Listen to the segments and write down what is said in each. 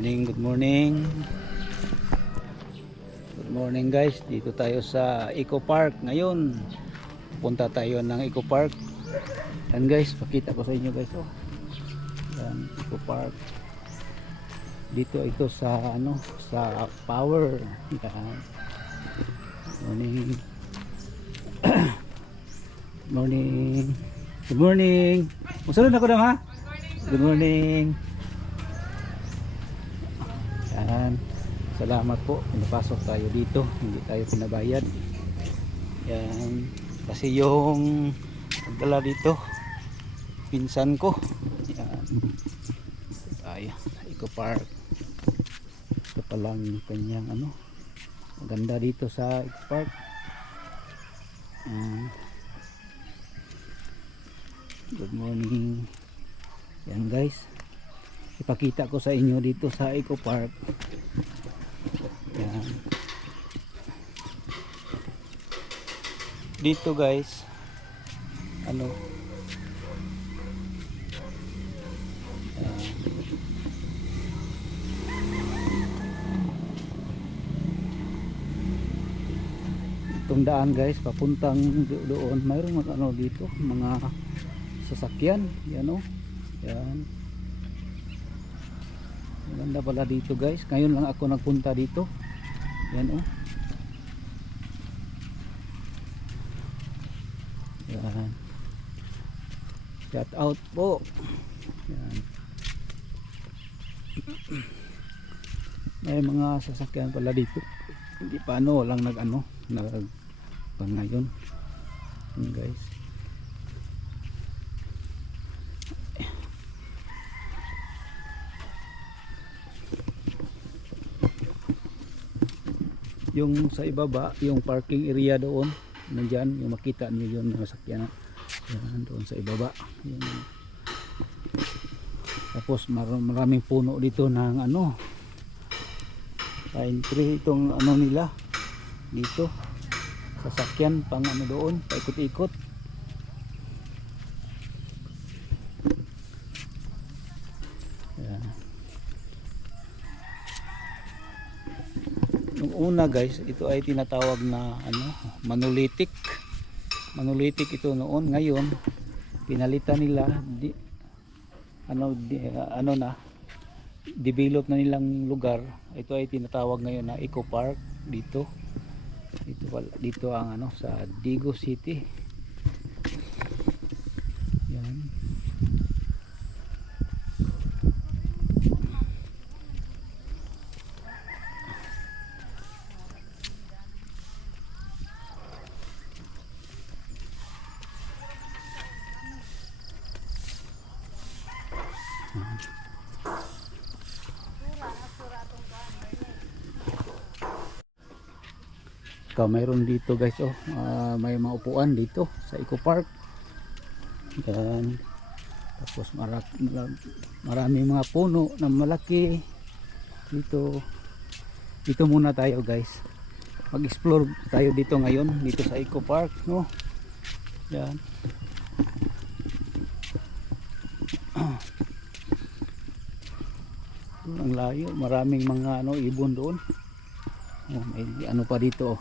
Morning, good morning. Good morning guys. Dito tayo sa Eco Park ngayon. Punta tayo ng Eco Park. Yan guys, pakita ko sa inyo guys. Oh. Yan, Eco Park. Dito ito sa sa Power. Yan. Morning. Morning. Good morning. Musulod ako dam ha? Good morning. Yan. Salamat po. Pinapasok tayo dito. Hindi tayo pinabayad. Yan. Kasi yung nagdala dito pinsan ko. Yan. Tayo sa Eco Park. Ito palang kanyang maganda dito sa Eco Park. Good morning. Yan guys. Ipakita ko sa inyo dito sa Eco Park. Yan. Dito guys, itong daan guys, papuntang doon, mayroong dito, mga sasakyan, yan o. Yan. Maganda pala dito guys. Ngayon lang ako nagpunta dito. Yan oh. Yan. Shout out po. Yan. May mga sasakyan pala dito. Hindi pa lang nag ngayon. Yan guys. Yung sa ibaba, yung parking area doon, nandyan, yung makita niyo yun, masakyan yan, doon sa ibaba. Yan. Tapos maraming puno dito ng pine tree, itong nila dito, sasakyan pang doon, paikot-ikot. Yan. Yung una guys, ito ay tinatawag na monolithic. Monolithic ito noon. Ngayon pinalitan nila develop na nilang lugar. Ito ay tinatawag ngayon na Eco Park dito. Dito ang sa Digo City. Yan. Mayroon dito guys may mga upuan dito sa Eco Park. Yan. Tapos marami mga puno na malaki dito. Dito muna tayo guys, mag-explore tayo dito ngayon dito sa Eco Park, no? Yan. Ang layo, maraming mga ibon doon. May pa dito.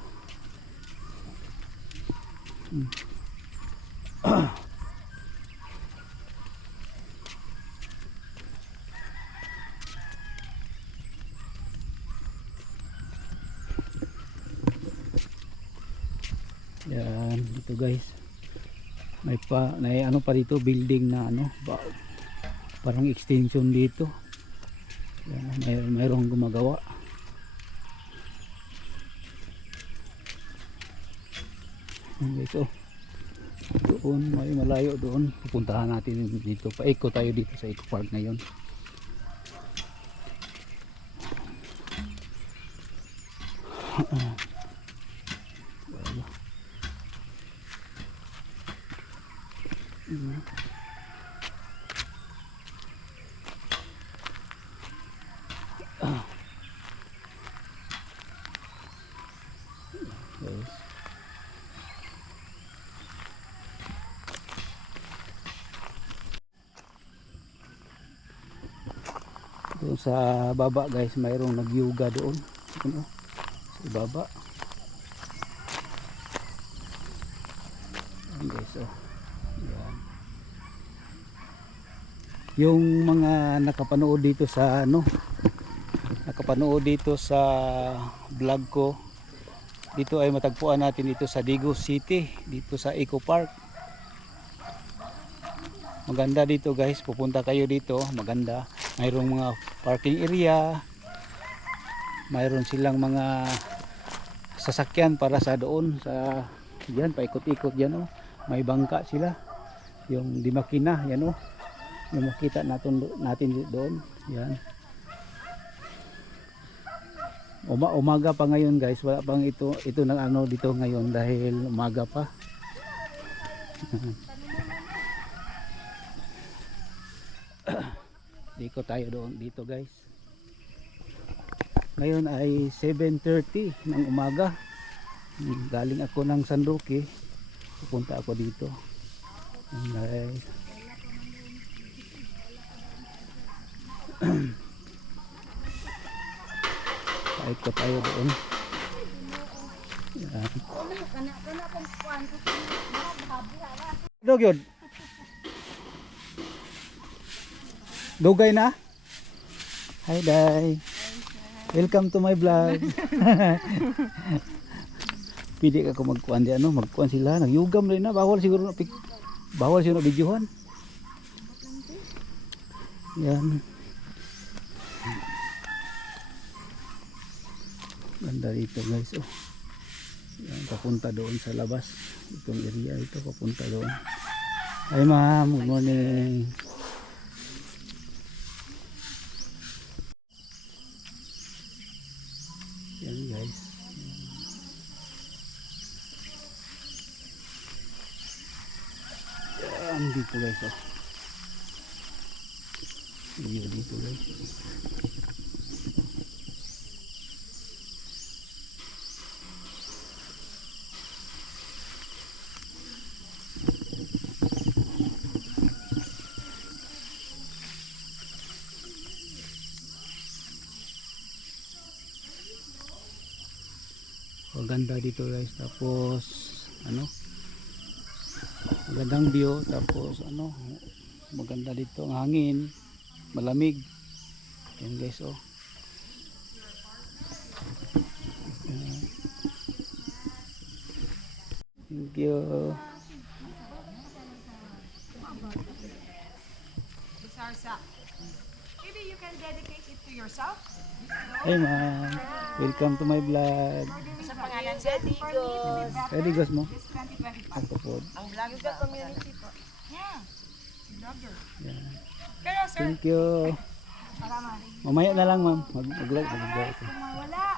Yan, dito guys. May pa dito, building na parang extension dito. Yan, mayroong gumagawa. Ito doon, may malayo doon, pupuntahan natin dito, paiko tayo dito sa Eco Park ngayon. Yes. Doon sa baba guys, mayroong nag-yoga doon. Ano? Sa baba. Ayan guys, oh. Ayan. Yung mga nakapanood dito sa vlog ko, dito ay matagpuan natin dito sa Digos City, dito sa Eco Park. Maganda dito guys, pupunta kayo dito, maganda. Mayroong mga parking area, mayroon silang mga sasakyan para sa doon sa diyan, paikot-ikot diyan, oh. May bangka sila, yung di makina yan, oh. Yung makita natin doon yan. Umaga pa ngayon guys, wala pang ito ng ano dito ngayon dahil umaga pa. Dito tayo doon dito guys. Ngayon ay 7:30 ng umaga. Galing ako ng San Roque, pupunta ako dito. Guys. Paikot tayo doon. Yan. Dogyod. Dugay na? Hi Day. Welcome to my vlog. Pili ka ko magkuan di ano, magkuan sila, nagyugam rin na, bawal siguro na videohan. Yan. Ganda dito guys, oh. Yan, papunta doon sa labas. Itong area ito, papunta doon. Hi ma'am, good morning. Yan guys. Yan dito guys, oh. Dito guys. Maganda dito guys, tapos ano, magandang view, tapos ano, maganda dito ang hangin, malamig. Yan guys, oh. Thank you. Maybe you can dedicate it to yourself. Hey ma'am, welcome to my vlog. Sa pangalan sa Digos. Ready guys mo? This 2025. Ako po. Ang vlog sa community po. Yeah. Vlogger. Yan. Pero sir, Thank you. Mamaya na lang ma'am, mag-vlog. kung mawala,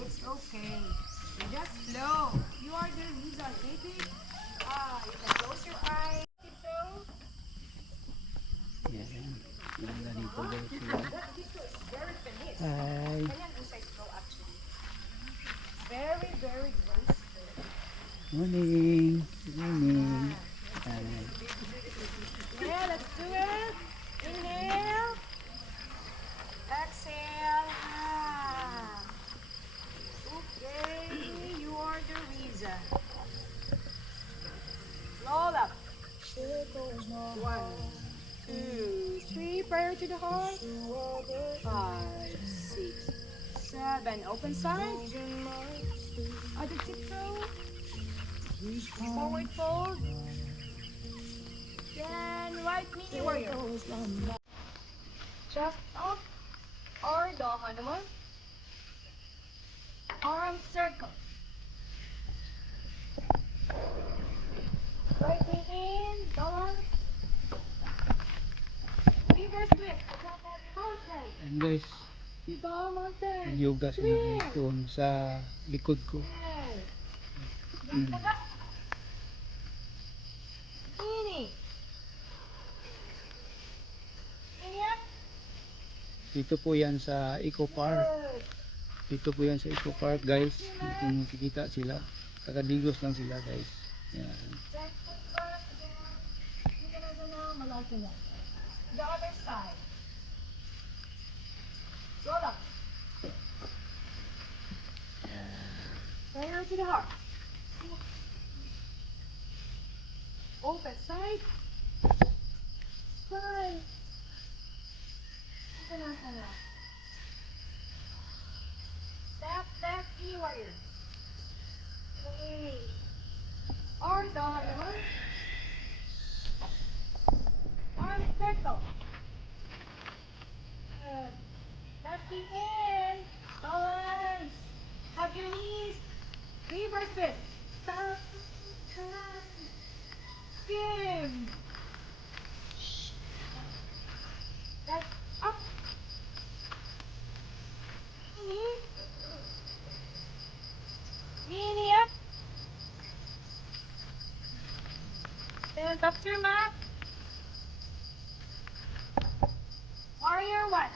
it's okay. You just flow. You are the reason, baby. You can close your eyes. Yan. Ganda dito guys. That dito is very finished. Hi. Ganyan ang size flow actually. Very, very graceful. Morning. Good morning. Hi. Yeah, let's do it. Inhale. Exhale. Okay, you are the reason. Roll up. 1, 2, 3. Prayer to the heart. 5, 6, 7. Open side. Other tiptoe. Forward fold. Then right knee warrior. Chest up. Or dog naman. Arm circle. Right knee in. Down. Reverse twist. Mountain. And guys, Down mountain. yoga sila doon sa likod ko. Ini. Ini up. Dito po yan sa Eco Park. Dito po yan sa Eco Park guys. Kung makikita sila, kakadigos lang sila guys. Yan. The other side. Shoulder. Prayer to the heart. Open side. Side. Uttanasana. Step left knee warrior. Okay. Arms down. Arms circle. Good. Left knee in. Balance. Hug your knees. Reverse twist. Down. Turn. Spin. Left. Up. Knee. Knee up. Stand up to your mat. Warrior one.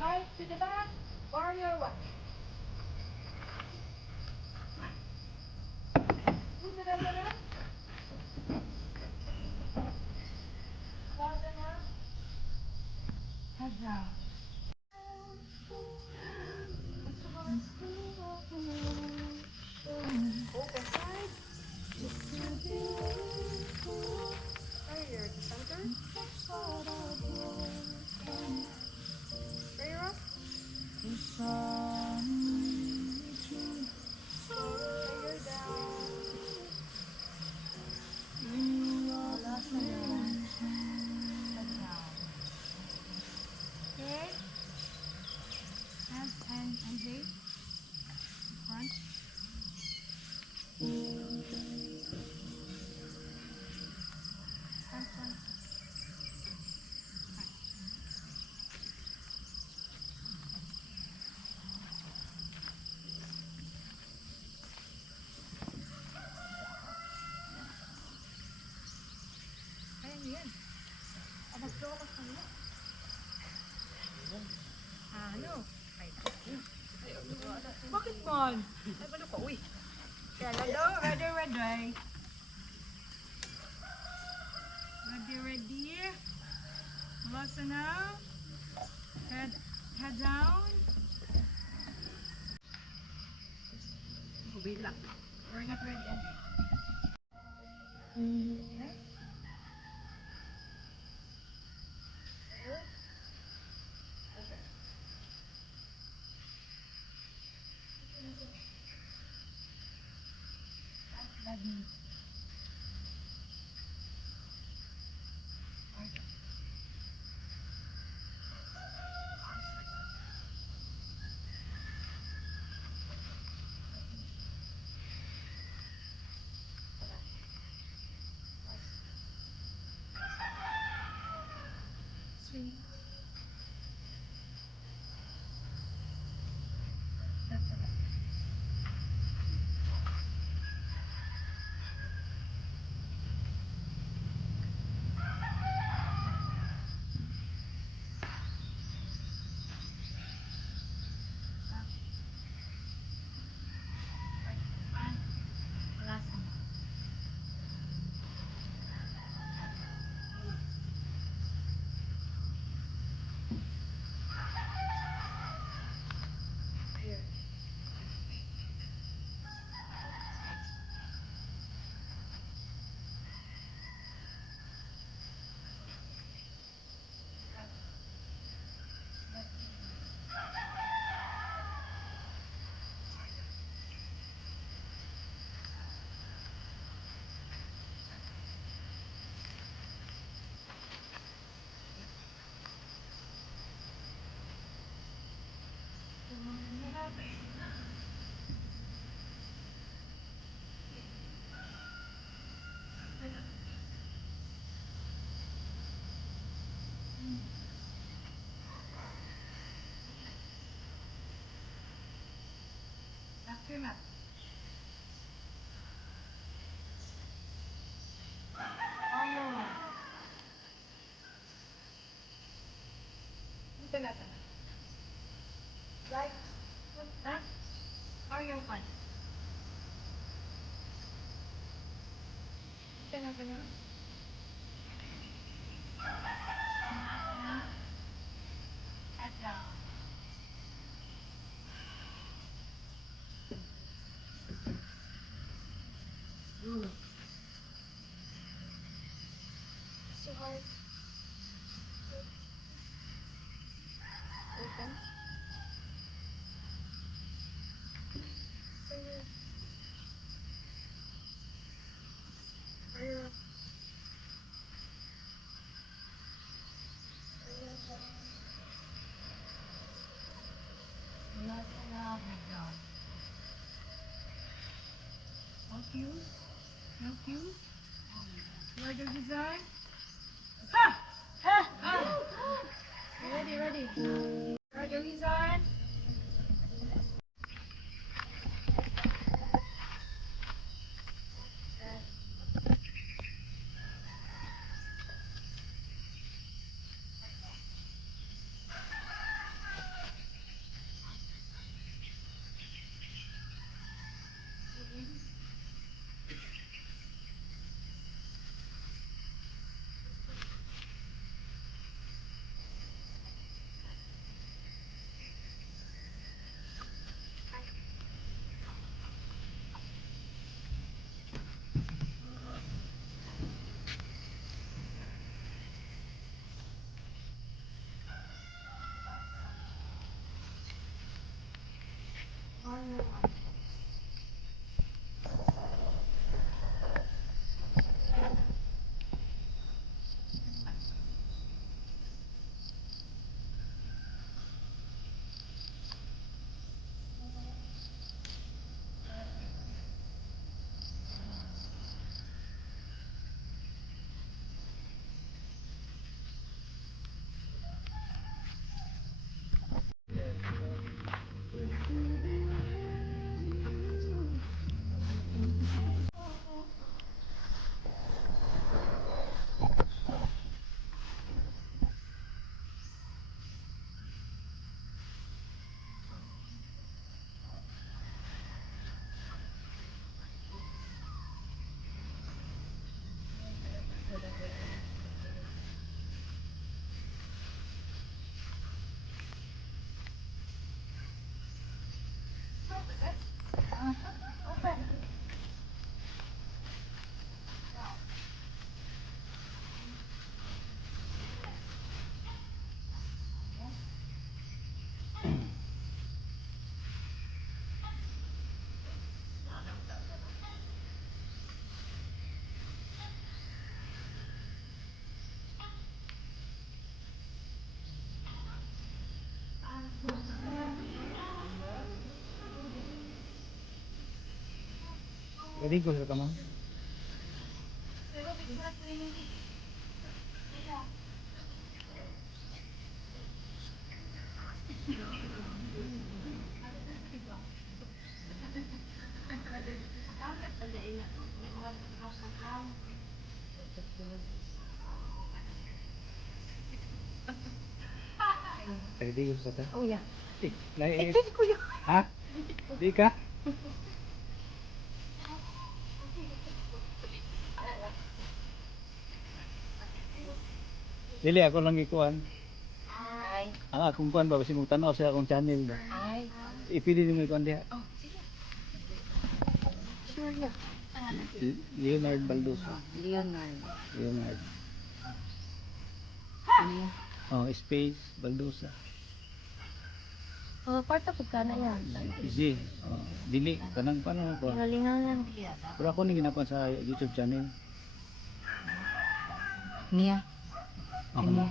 Right to the back. Warrior one. Uttanasana. Shavasana. Head down. Open side. Warrior to center. Prayer up. Prayer down. Balasana. Head down. Okay. Hands and Jay. Front. Front, front. Kaya mo yan. Abagdo ka sa nila. Ano? Ay, bakit man? Ay, ano ka? Uy. Kaya lalo, ready, ready. Ready, ready. Balasana. Head down. Wait lang. We're not ready yet. Okay. Ready. Swing. Left to left. Up. Right. And Balasana. Here. Right. Left. Back to your mat. Warrior one. Uttanasana. Right foot back. Warrior one. Uttanasana. cute? No cute? You like the design? Ready, ready. Like the design? Ready ko sa kamang. Ready ko sa ta. Oh yeah. Nai. Ha? Di ka? Dili ako lang ikuan. Hi. Ang akong kuan ba basi mo tanaw sa akong channel ba. Hi. Ipili mo ikuan diha. Oh, sige. Sure yeah. Leonard Baldosa. Leonard. Leonard. Ano yan? Oh, space Baldosa. Oh, part of na yan. Easy. Oh, dili kanang paano ko. Galingan lang. Pero ako ni ginapan sa YouTube channel. Mia. Okay. Imo.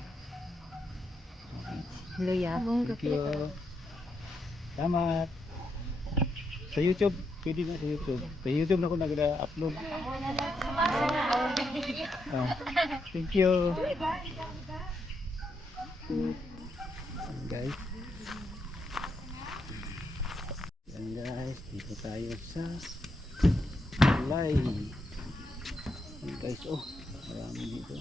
Hello ya. Thank you. Salamat. Sa YouTube, pwede na sa YouTube. Sa YouTube na ako nag-upload. Ah, thank you. Guys. Yan guys, dito tayo sa Tulay. Yan guys, oh, marami dito.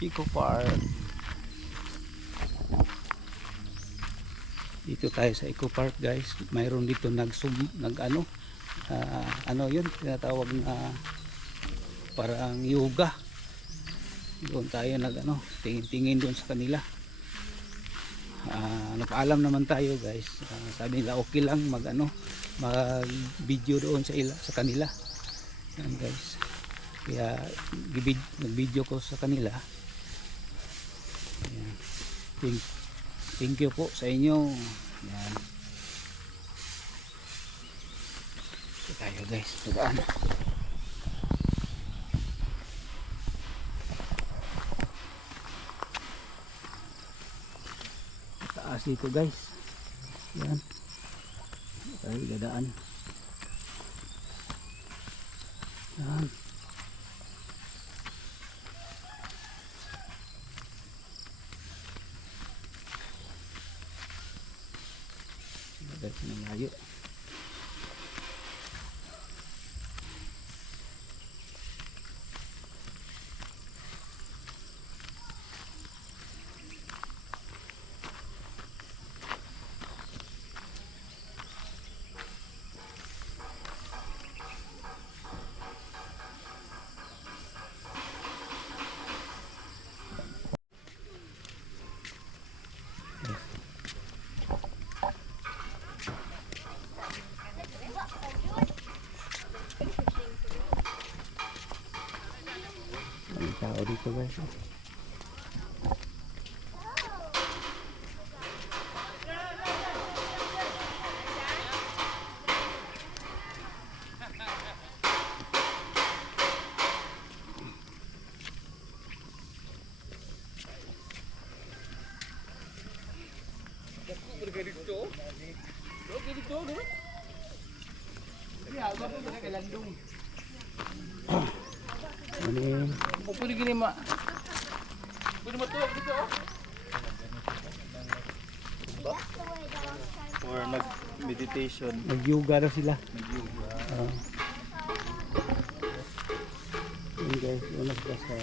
Eco Park. Dito tayo sa Eco Park guys. Mayroon dito ano yun tinatawag na parang yoga. Doon tayo tingin-tingin doon sa kanila. Nagpaalam naman tayo guys. Sabi nila okay lang mag video doon sa kanila. Yan guys. Kaya nag-video ko sa kanila. Ayan. Thank you po sa inyo. Ayan. So tayo guys, tugaan. Taas dito guys. Ayan. Tayo dadaan. Ayan. Guys, malayo. May tao dito guys. Ano Pwede gini ma. Pwede matuwag dito oh. Or nag-meditation. nag-yoga daw sila. Nag-yoga. Yun guys, una sila sa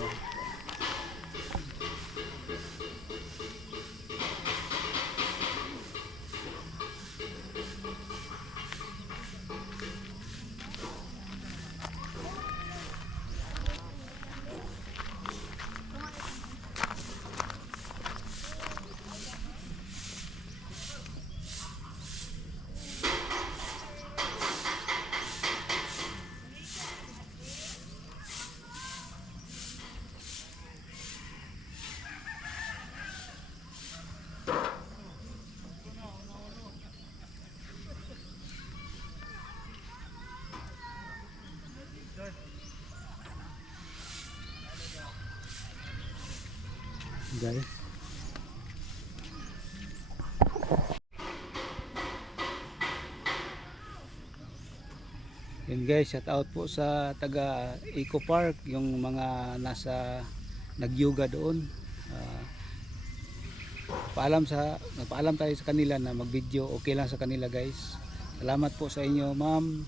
guys. Yun guys, shout out po sa taga Eco Park, yung mga nasa nag-yoga doon. Nagpaalam tayo sa kanila na mag-video, okay lang sa kanila guys. Salamat po sa inyo ma'am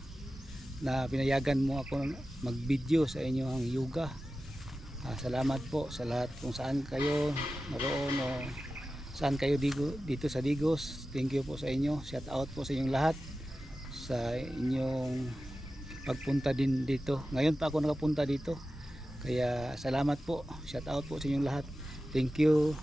na pinayagan mo ako mag-video sa inyong yoga. Salamat po sa lahat kung saan kayo naroon o saan kayo dito sa Digos. Thank you po sa inyo. Shout out po sa inyong lahat sa inyong pagpunta din dito. Ngayon pa ako nakapunta dito. Kaya salamat po. Shout out po sa inyong lahat. Thank you.